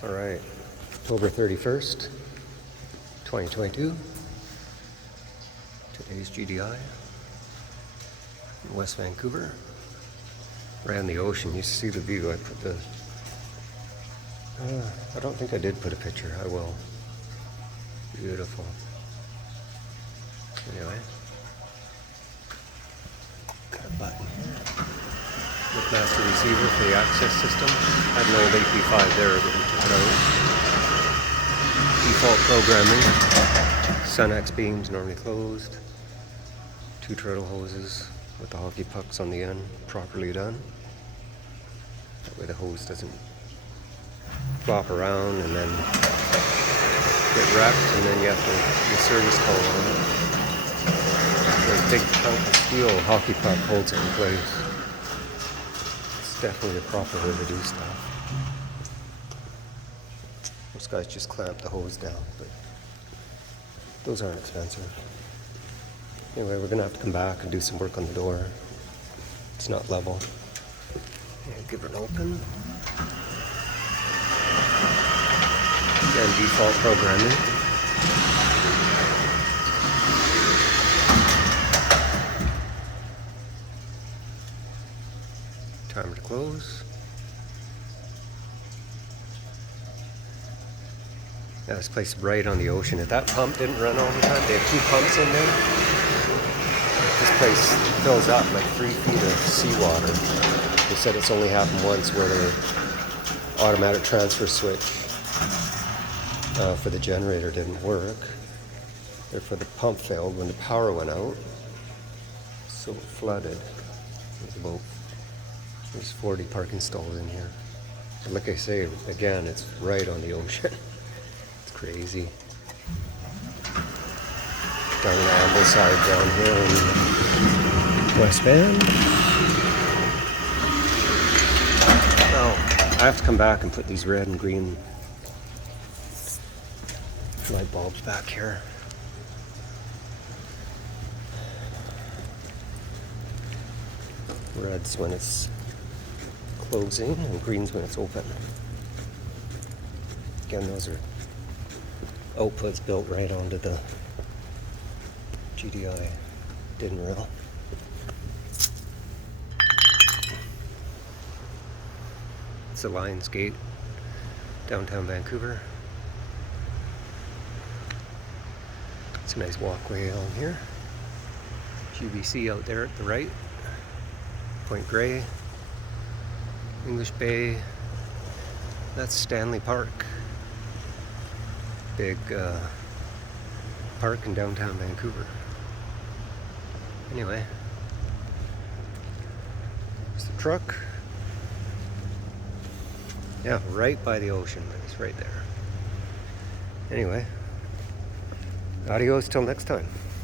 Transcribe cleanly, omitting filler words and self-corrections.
All right, October 31st, 2022. Today's GDI in West Vancouver. Right on the ocean. You see the view. I put the. I don't think I did put a picture. I will. Beautiful. Anyway, got a button here. With master receiver for the access system. Had an old AP5 there, but we took it out. Default programming. Sun-X beams normally closed. 2 turtle hoses with the hockey pucks on the end, properly done. That way the hose doesn't flop around and then get wrecked, and then you have to do a service call on it. A big chunk of steel hockey puck holds it in place. It's definitely the proper way to do stuff. Most guys just clamp the hose down, but those aren't expensive. Anyway, we're gonna have to come back and do some work on the door. It's not level. And give it an open. Again, default programming. Timer to close. Yeah, this place is right on the ocean. If that pump didn't run all the time, they have 2 pumps in there. This place fills up like 3 feet of seawater. They said it's only happened once where the automatic transfer switch for the generator didn't work. Therefore the pump failed when the power went out. So it flooded. There's 40 parking stalls in here. But like I say, again, it's right on the ocean. It's crazy. Down the Ambleside down here in West Van. Now, I have to come back and put these red and green light bulbs back here. Red's when it's closing and green's when it's open. Again, those are outputs built right onto the GDI din rail. It's the Lions Gate, downtown Vancouver. It's a nice walkway along here. GBC out there at the right. Point Grey, English Bay. That's Stanley Park. Big park in downtown Vancouver. Anyway, there's the truck. Yeah, right by the ocean. It's right there. Anyway, adios till next time.